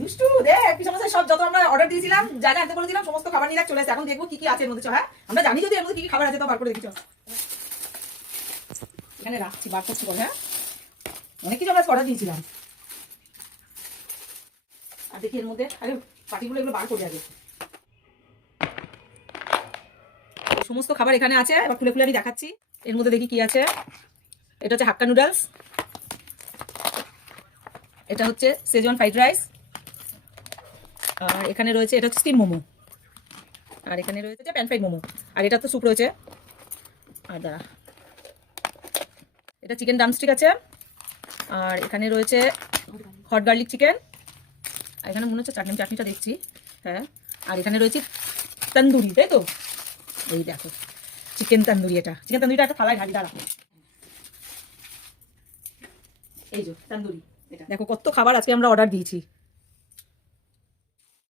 দুষ্টু দেখ পিছনে সব যত আমরা অর্ডার দিয়েছিলাম জায়গা আনতে বলেছিলাম সমস্ত খাবার নিয়ে চলে এসেছে। এখন দেখবো কি কি আছে এর মধ্যে। হ্যাঁ আমরা জানি যদি এর মধ্যে কি কি খাবার আছে তো বার করে দেখি। এখানে রাখছি বার করছি বল। হ্যাঁ অনেক কিছু আমরা অর্ডার দিয়েছিলাম। আর দেখি এর মধ্যে আরে পাটিগুলো এগুলো বার করে আগে। সমস্ত খাবার এখানে আছে। এবার খুলে খুলে আমি দেখাচ্ছি এর মধ্যে দেখি কি আছে। এটা হচ্ছে হাক্কা নুডলস, এটা হচ্ছে সেজওয়ান ফ্রাইড রাইস, আর এখানে রয়েছে এটা হচ্ছে স্টিম মোমো, আর এখানে রয়েছে প্যান ফ্রাইড মোমো, আর এটা তো স্যুপ রয়েছে। আর দাঁড়া এটা চিকেন ড্রামস্টিক আছে, আর এখানে রয়েছে হট গার্লিক চিকেন, আর এখানে মনে হচ্ছে চাটনিটা দেখছি। হ্যাঁ আর এখানে রয়েছে তন্দুরি, তাই তো? এই দেখো চিকেন তন্দুরি, এটা চিকেন তন্দুরিটা একটা থালায় ঢালি। দাঁড়া এই যে তন্দুরি, এটা দেখো কত খাবার আজকে আমরা অর্ডার দিয়েছি।